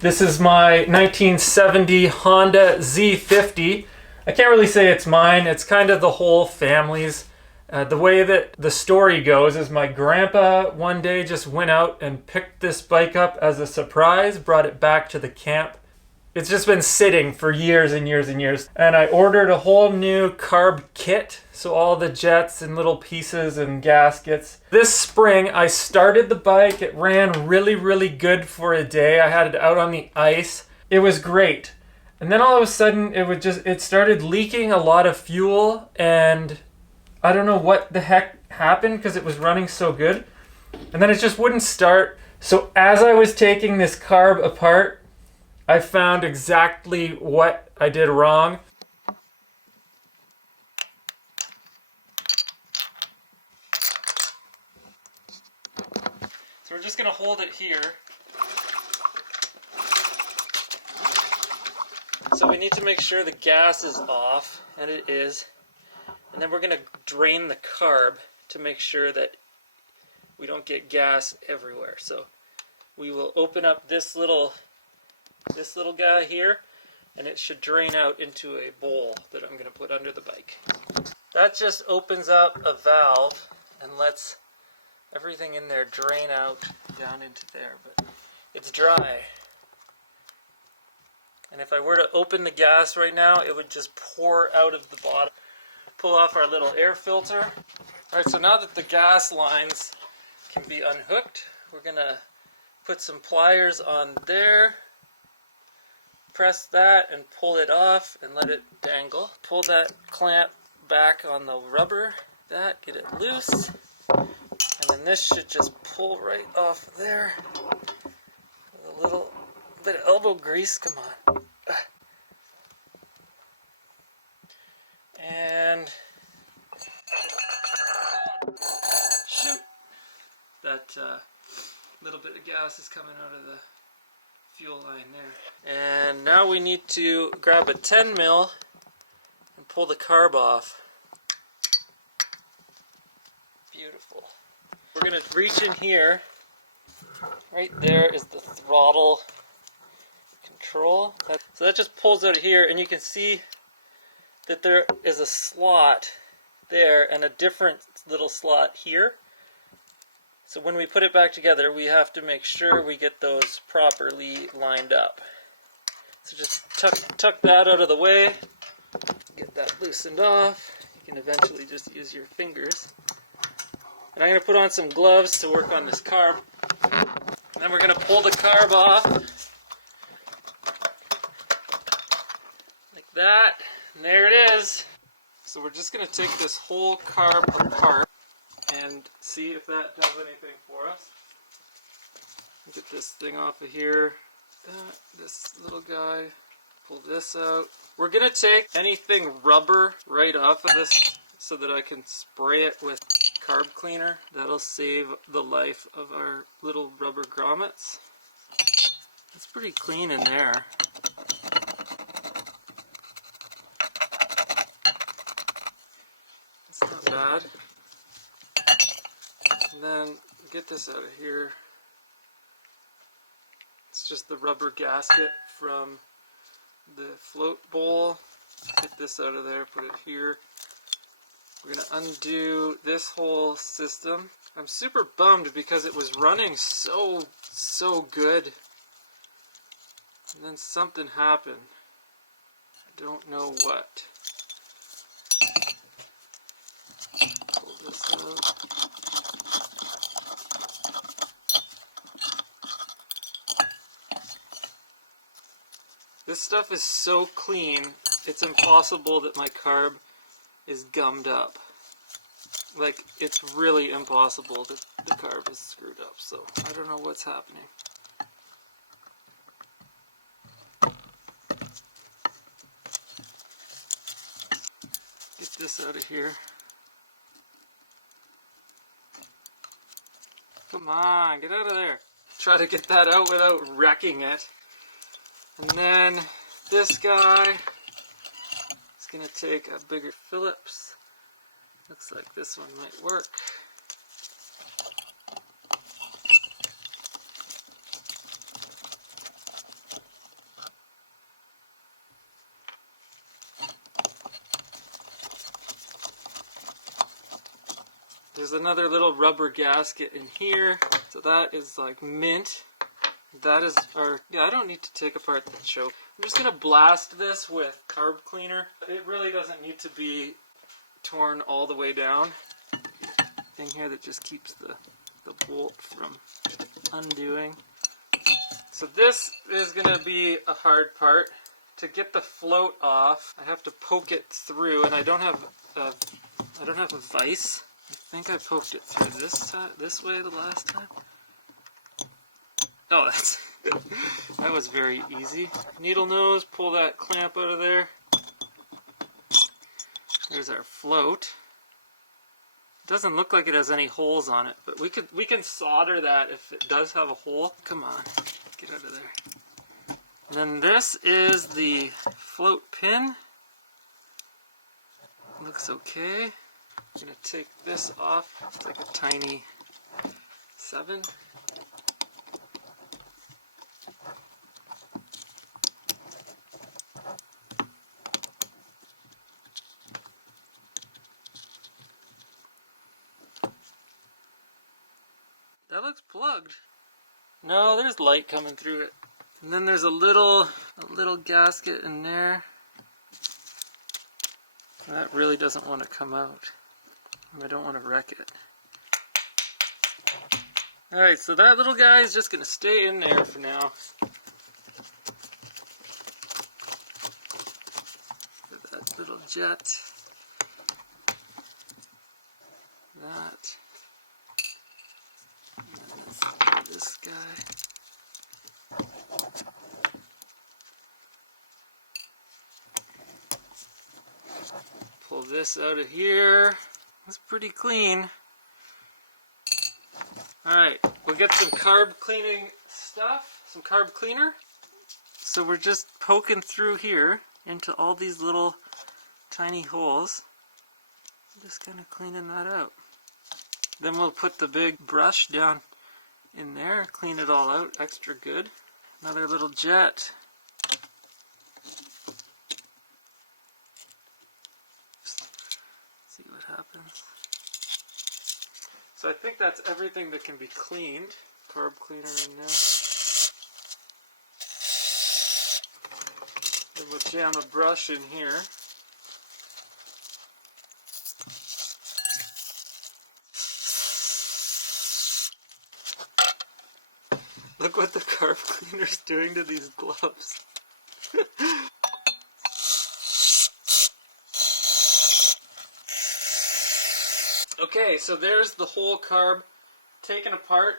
This is my 1970 Honda Z50. I can't really say it's mine, it's kind of the whole family's. The way that the story goes is my grandpa one day just went out and picked this bike up as a surprise, brought it back to the camp. It's just been sitting for years and years and years. And I ordered a whole new carb kit, so all the jets and little pieces and gaskets. This spring I started the bike. It ran really good for a day. I had it out on the ice. It was great. And then all of a sudden it started leaking a lot of fuel, and I don't know what the heck happened because it was running so good. And then it just wouldn't start. So as I was taking this carb apart, I found exactly what I did wrong. So we're just going to hold it here. So we need to make sure the gas is off, and it is. And then we're going to drain the carb to make sure that we don't get gas everywhere. So we will open up this little guy here, and it should drain out into a bowl that I'm going to put under the bike. That just opens up a valve and lets everything in there drain out down into there, but it's dry. And if I were to open the gas right now, it would just pour out of the bottom. Pull off our little air filter. Alright, so now that the gas lines can be unhooked, we're going to put some pliers on there. Press that and pull it off and let it dangle. Pull that clamp back on the rubber, get it loose, and then this should just pull right off there. With a little bit of elbow grease, come on. And shoot! That little bit of gas is coming out of the fuel line there. And now we need to grab a 10 mil and pull the carb off. Beautiful. We're going to reach in here. Right there is the throttle control. So that just pulls out of here, and you can see that there is a slot there and a different little slot here. So when we put it back together, we have to make sure we get those properly lined up. So just tuck that out of the way, get that loosened off. You can eventually just use your fingers. And I'm going to put on some gloves to work on this carb. And then we're going to pull the carb off, like that. And there it is. So we're just going to take this whole carb apart and see if that does anything for us. Get this thing off of here. This little guy. Pull this out. We're going to take anything rubber right off of this so that I can spray it with carb cleaner. That'll save the life of our little rubber grommets. It's pretty clean in there. It's not bad. And then get this out of here. It's just the rubber gasket from the float bowl. Get this out of there, put it here. We're going to undo this whole system. I'm super bummed because it was running so good. And then something happened. I don't know what. Pull this out. This stuff is so clean, it's impossible that my carb is gummed up. Like, it's really impossible that the carb is screwed up, so I don't know what's happening. Get this out of here. Come on, get out of there. Try to get that out without wrecking it. And then this guy is going to take a bigger Phillips. Looks like this one might work. There's another little rubber gasket in here. So that is like mint. That is our, yeah, I don't need to take apart the choke. I'm just gonna blast this with carb cleaner. It really doesn't need to be torn all the way down. Thing here that just keeps the bolt from undoing. So this is gonna be a hard part. To get the float off, I have to poke it through, and I don't have a vise. I think I poked it through this way the last time. Oh, that was very easy. Needle nose, pull that clamp out of there. There's our float. It doesn't look like it has any holes on it, but we can solder that if it does have a hole. Come on, get out of there. And then this is the float pin. Looks okay. I'm gonna take this off. It's like a tiny 7. That looks plugged. No, there's light coming through it. And then there's a little gasket in there. That really doesn't want to come out. I don't want to wreck it. Alright, so that little guy is just going to stay in there for now. That little jet. That. And then this guy. Pull this out of here. That's pretty clean. Alright, we'll get some carb cleaning stuff, some carb cleaner. So we're just poking through here into all these little tiny holes. Just kind of cleaning that out. Then we'll put the big brush down in there, clean it all out extra good. Another little jet. See what happens. So I think that's everything that can be cleaned. Carb cleaner in there. Then we'll jam a brush in here. Look what the carb cleaner's doing to these gloves. Okay, so there's the whole carb taken apart.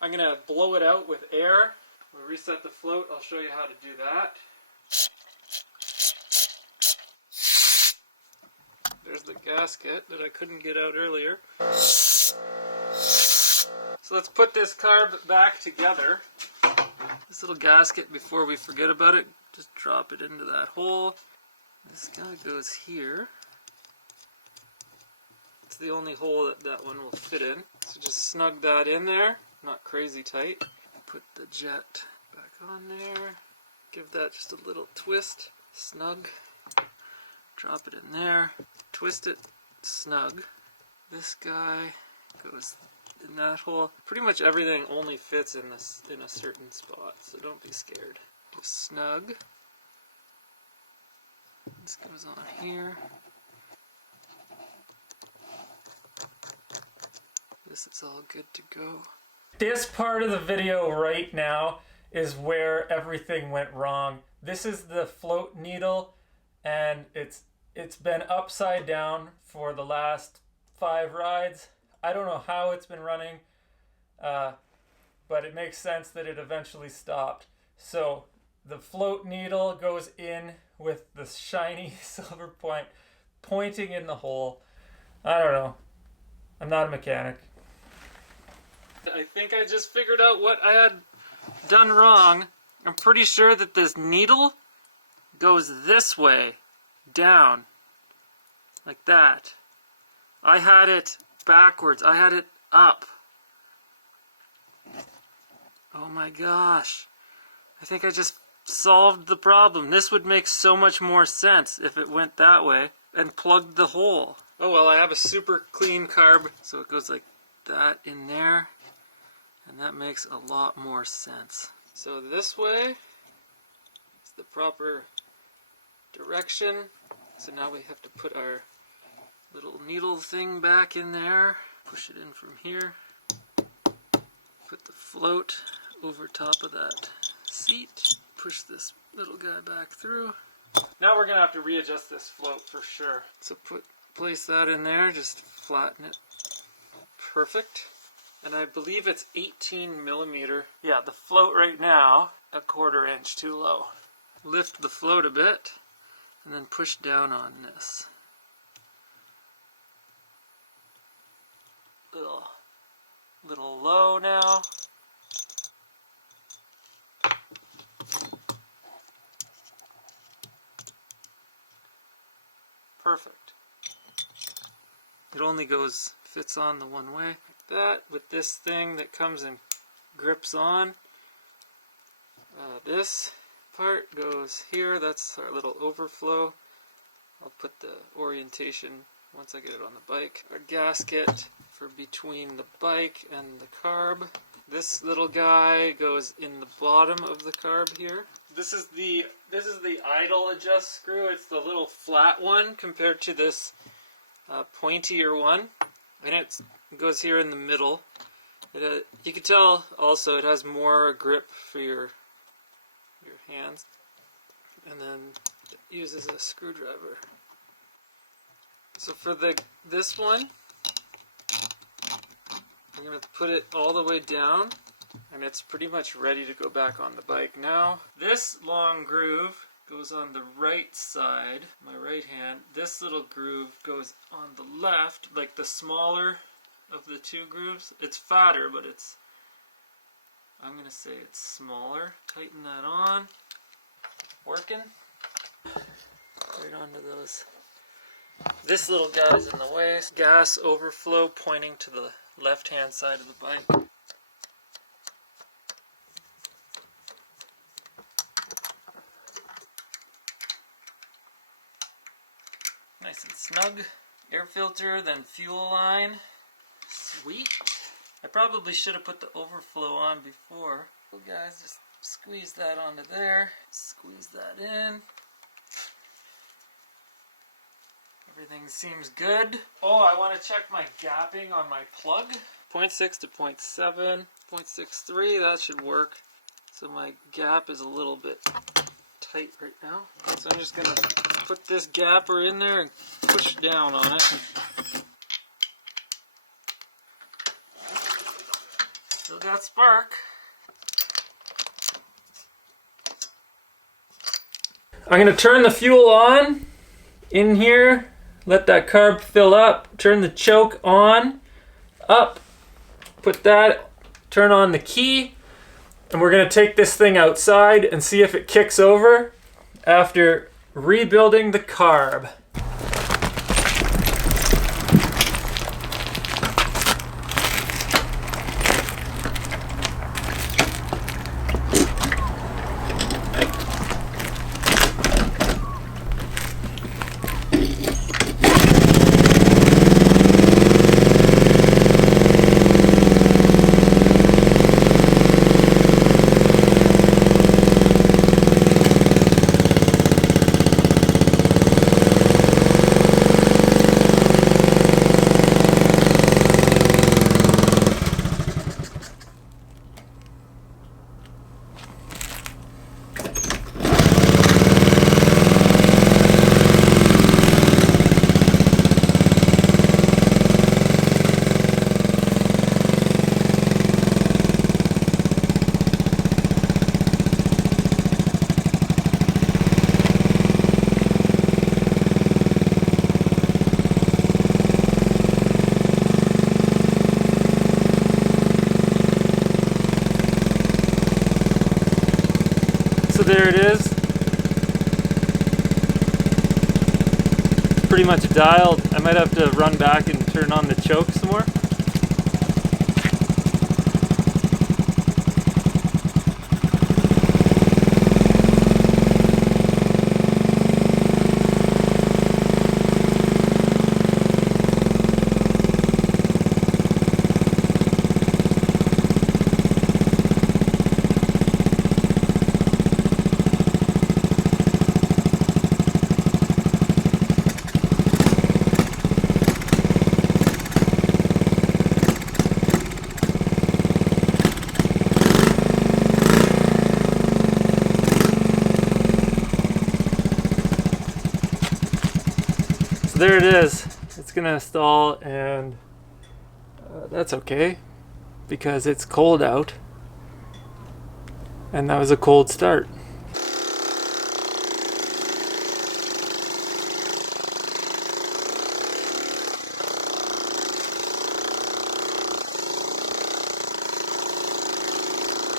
I'm going to blow it out with air. We'll reset the float. I'll show you how to do that. There's the gasket that I couldn't get out earlier. So let's put this carb back together. This little gasket, before we forget about it, just drop it into that hole. This guy goes here. It's the only hole that that one will fit in. So just snug that in there, not crazy tight. Put the jet back on there. Give that just a little twist, snug. Drop it in there, twist it, snug. This guy goes in that hole. Pretty much everything only fits in this in a certain spot, so don't be scared. Just snug. This goes on here. This is all good to go. This part of the video right now is where everything went wrong. This is the float needle, and it's been upside down for the last 5 rides. I don't know how it's been running, but it makes sense that it eventually stopped. So the float needle goes in with the shiny silver point pointing in the hole. I don't know. I'm not a mechanic. I think I just figured out what I had done wrong. I'm pretty sure that this needle goes this way, down, like that. I had it backwards. I had it up. Oh my gosh. I think I just solved the problem. This would make so much more sense if it went that way and plugged the hole. Oh well, I have a super clean carb, so it goes like that in there, and that makes a lot more sense. So this way is the proper direction. So now we have to put our little needle thing back in there, push it in from here, put the float over top of that seat, push this little guy back through. Now we're gonna have to readjust this float for sure. So place that in there, just flatten it. Perfect. And I believe it's 18 millimeter. Yeah, the float right now, a 1/4 inch too low. Lift the float a bit, and then push down on this. Little low now. Perfect. It only fits on the one way like that, with this thing that comes and grips on. This part goes here, that's our little overflow. I'll put the orientation once I get it on the bike. Our gasket for between the bike and the carb. This little guy goes in the bottom of the carb here. This is the idle adjust screw. It's the little flat one compared to this pointier one, and it goes here in the middle. You can tell also it has more grip for your hands, and then it uses a screwdriver. So for this one, I'm going to put it all the way down, and it's pretty much ready to go back on the bike now. This long groove goes on the right side, my right hand. This little groove goes on the left, like the smaller of the two grooves. It's fatter, but I'm going to say it's smaller. Tighten that on. Working. Right onto those. This little guy's in the way. Gas overflow pointing to the left-hand side of the bike. Nice and snug. Air filter, then fuel line. Sweet. I probably should have put the overflow on before. So guys, just squeeze that onto there. Squeeze that in. Everything seems good. Oh, I want to check my gapping on my plug. 0.6 to 0.7, 0.63, that should work. So my gap is a little bit tight right now. So I'm just going to put this gapper in there and push down on it. Still got spark. I'm going to turn the fuel on in here. Let that carb fill up. Turn the choke on, up. Put that, turn on the key. And we're going to take this thing outside and see if it kicks over after rebuilding the carb. So there it is. Pretty much dialed. I might have to run back and turn on the choke some more. there it is. It's gonna stall, and that's okay because it's cold out, and that was a cold start.